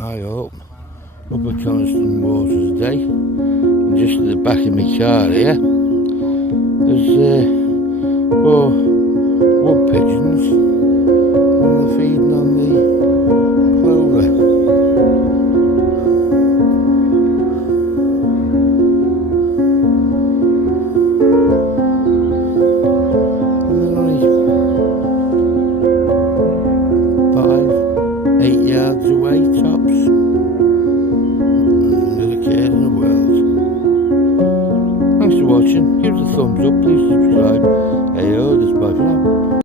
I hope. Up at Coniston Waters today. Just at the back of my car here. There's